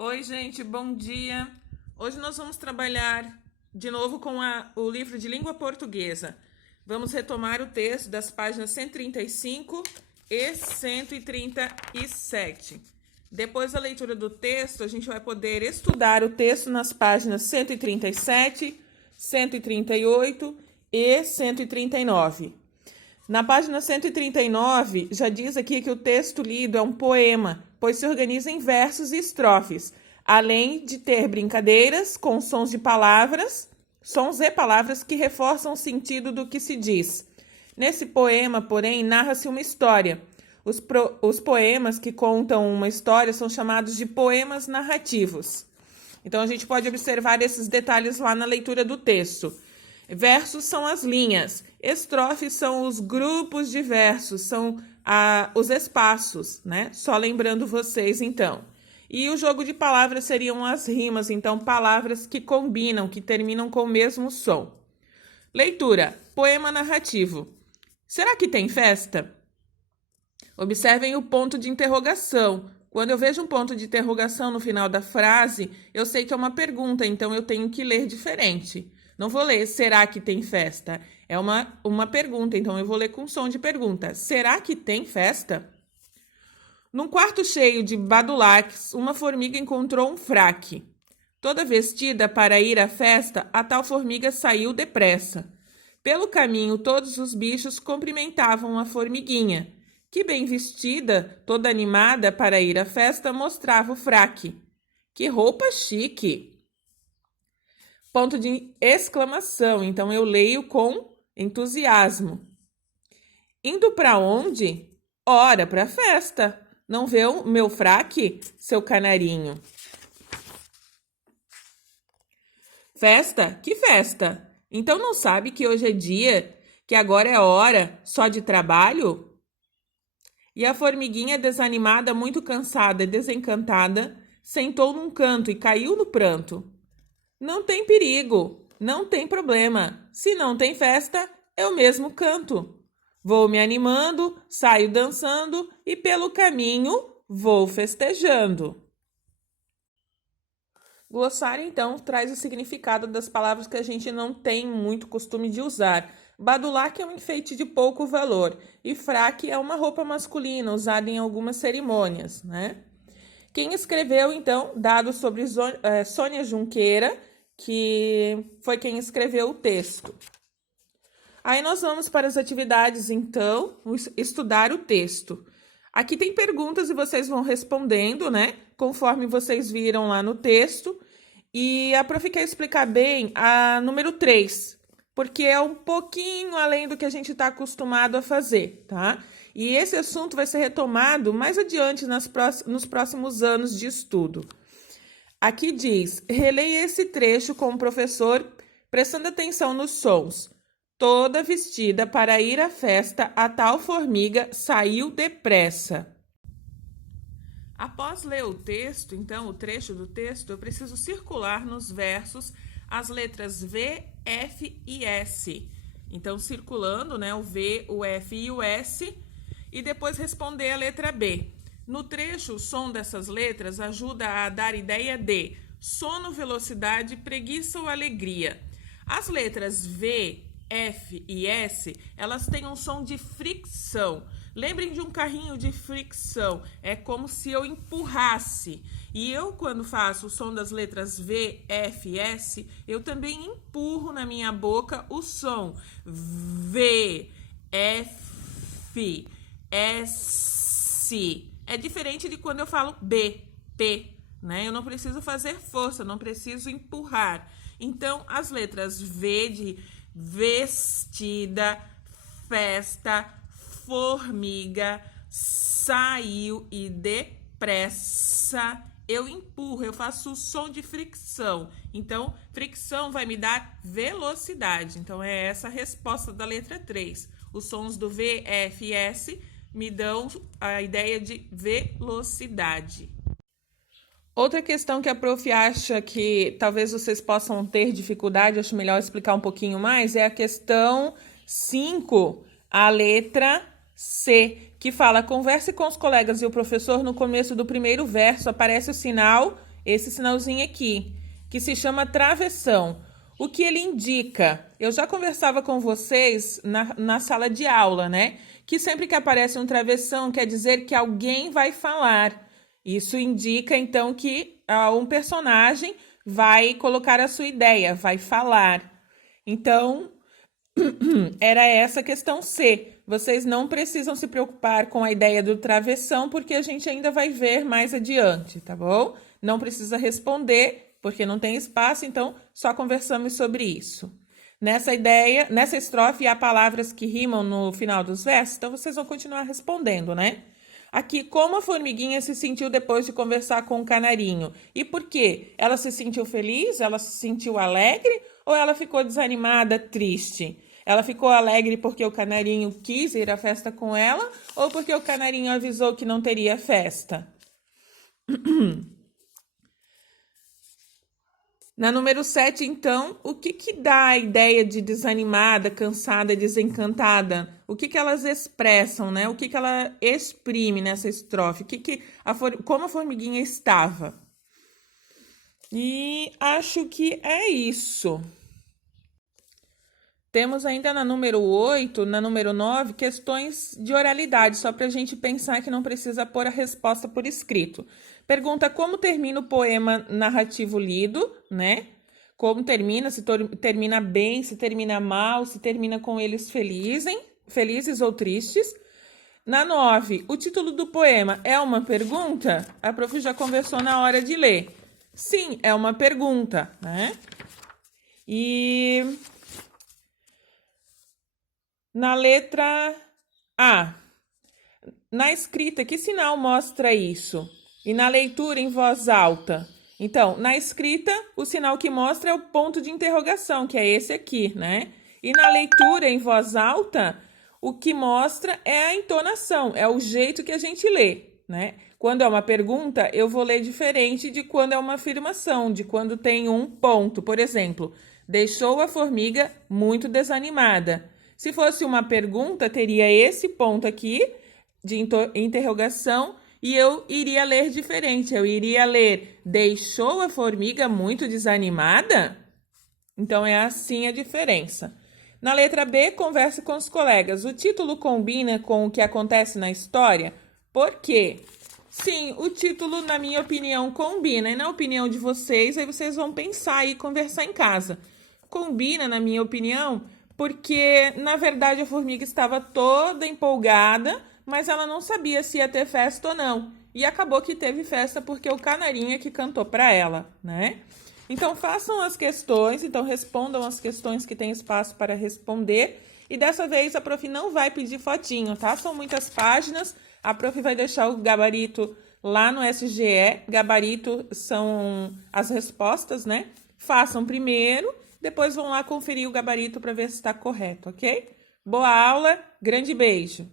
Oi, gente, bom dia. Hoje nós vamos trabalhar de novo com o livro de língua portuguesa. Vamos retomar o texto das páginas 135 e 137. Depois da leitura do texto, a gente vai poder estudar o texto nas páginas 137, 138 e 139. Na página 139, já diz aqui que o texto lido é um poema, pois se organiza em versos e estrofes, além de ter brincadeiras com sons e palavras que reforçam o sentido do que se diz. Nesse poema, porém, narra-se uma história. Os poemas que contam uma história são chamados de poemas narrativos. Então, a gente pode observar esses detalhes lá na leitura do texto. Versos são as linhas, estrofes são os grupos de versos, são os espaços, né? Só lembrando vocês, então. E o jogo de palavras seriam as rimas, então palavras que combinam, que terminam com o mesmo som. Leitura, poema narrativo. Será que tem festa? Observem o ponto de interrogação. Quando eu vejo um ponto de interrogação no final da frase, eu sei que é uma pergunta, então eu tenho que ler diferente. Não vou ler, será que tem festa? É uma pergunta, então eu vou ler com som de pergunta. Será que tem festa? Num quarto cheio de badulaques, uma formiga encontrou um fraque. Toda vestida para ir à festa, a tal formiga saiu depressa. Pelo caminho, todos os bichos cumprimentavam a formiguinha, que, bem vestida, toda animada para ir à festa, mostrava o fraque. Que roupa chique! Ponto de exclamação, então eu leio com entusiasmo. Indo para onde? Ora, para a festa. Não vê o meu fraque, seu canarinho? Festa? Que festa? Então não sabe que hoje é dia, que agora é hora só de trabalho? E a formiguinha, desanimada, muito cansada e desencantada, sentou num canto e caiu no pranto. Não tem perigo, não tem problema. Se não tem festa, eu mesmo canto. Vou me animando, saio dançando e pelo caminho vou festejando. Glossário, então, traz o significado das palavras que a gente não tem muito costume de usar. Badulaque é um enfeite de pouco valor e fraque é uma roupa masculina usada em algumas cerimônias, né? Quem escreveu, então, dados sobre Sônia Junqueira, que foi quem escreveu o texto. Aí nós vamos para as atividades, então, estudar o texto. Aqui tem perguntas e vocês vão respondendo, né? Conforme vocês viram lá no texto. E a prof quer explicar bem a número 3, porque é um pouquinho além do que a gente está acostumado a fazer, tá? E esse assunto vai ser retomado mais adiante nos próximos anos de estudo. Aqui diz, releia esse trecho com o professor, prestando atenção nos sons. Toda vestida para ir à festa, a tal formiga saiu depressa. Após ler o texto, então, o trecho do texto, eu preciso circular nos versos as letras V, F e S. Então, circulando, né, o V, o F e o S, e depois responder a letra B. No trecho, o som dessas letras ajuda a dar ideia de sono, velocidade, preguiça ou alegria. As letras V, F e S, elas têm um som de fricção. Lembrem de um carrinho de fricção, é como se eu empurrasse. E eu, quando faço o som das letras V, F e S, eu também empurro na minha boca o som V, F, S. É diferente de quando eu falo B, P, né? Eu não preciso fazer força, não preciso empurrar. Então, as letras V de vestida, festa, formiga, saiu e depressa, eu empurro, eu faço o som de fricção. Então, fricção vai me dar velocidade. Então, é essa a resposta da letra 3. Os sons do V, F e S me dão a ideia de velocidade. Outra questão que a prof acha que talvez vocês possam ter dificuldade, acho melhor explicar um pouquinho mais, é a questão 5, a letra C, que fala, converse com os colegas e o professor, no começo do primeiro verso aparece o sinal esse sinalzinho aqui, que se chama travessão. O que ele indica? Eu já conversava com vocês na sala de aula, né? Que sempre que aparece um travessão, quer dizer que alguém vai falar. Isso indica, então, que um personagem vai colocar a sua ideia, vai falar. Então, era essa a questão C. Vocês não precisam se preocupar com a ideia do travessão, porque a gente ainda vai ver mais adiante, tá bom? Não precisa responder, porque não tem espaço, então só conversamos sobre isso. Nessa estrofe, há palavras que rimam no final dos versos, então vocês vão continuar respondendo, né? Aqui, como a formiguinha se sentiu depois de conversar com o canarinho? E por quê? Ela se sentiu feliz? Ela se sentiu alegre? Ou ela ficou desanimada, triste? Ela ficou alegre porque o canarinho quis ir à festa com ela? Ou porque o canarinho avisou que não teria festa? Na número 7, então, o que dá a ideia de desanimada, cansada, desencantada? O que elas expressam, né? O que ela exprime nessa estrofe? Como a formiguinha estava? E acho que é isso. Temos ainda na número 8, na número 9, questões de oralidade, só para a gente pensar que não precisa pôr a resposta por escrito. Pergunta como termina o poema narrativo lido, né? Como termina, se termina bem, se termina mal, se termina com eles felizes ou tristes. Na 9, o título do poema é uma pergunta? A prof já conversou na hora de ler. Sim, é uma pergunta, né? E na letra A, na escrita, que sinal mostra isso? E na leitura em voz alta? Então, na escrita, o sinal que mostra é o ponto de interrogação, que é esse aqui, né? E na leitura em voz alta, o que mostra é a entonação, é o jeito que a gente lê, né? Quando é uma pergunta, eu vou ler diferente de quando é uma afirmação, de quando tem um ponto. Por exemplo, deixou a formiga muito desanimada. Se fosse uma pergunta, teria esse ponto aqui de interrogação e eu iria ler diferente. Eu iria ler, deixou a formiga muito desanimada? Então, é assim a diferença. Na letra B, converse com os colegas. O título combina com o que acontece na história? Por quê? Sim, o título, na minha opinião, combina. E na opinião de vocês, aí vocês vão pensar e conversar em casa. Combina, na minha opinião, porque, na verdade, a formiga estava toda empolgada, mas ela não sabia se ia ter festa ou não. E acabou que teve festa porque o canarinho que cantou para ela, né? Então, façam as questões, então respondam as questões que tem espaço para responder. E dessa vez a prof não vai pedir fotinho, tá? São muitas páginas, a prof vai deixar o gabarito lá no SGE. Gabarito são as respostas, né? Façam primeiro, depois vão lá conferir o gabarito para ver se está correto, ok? Boa aula, grande beijo!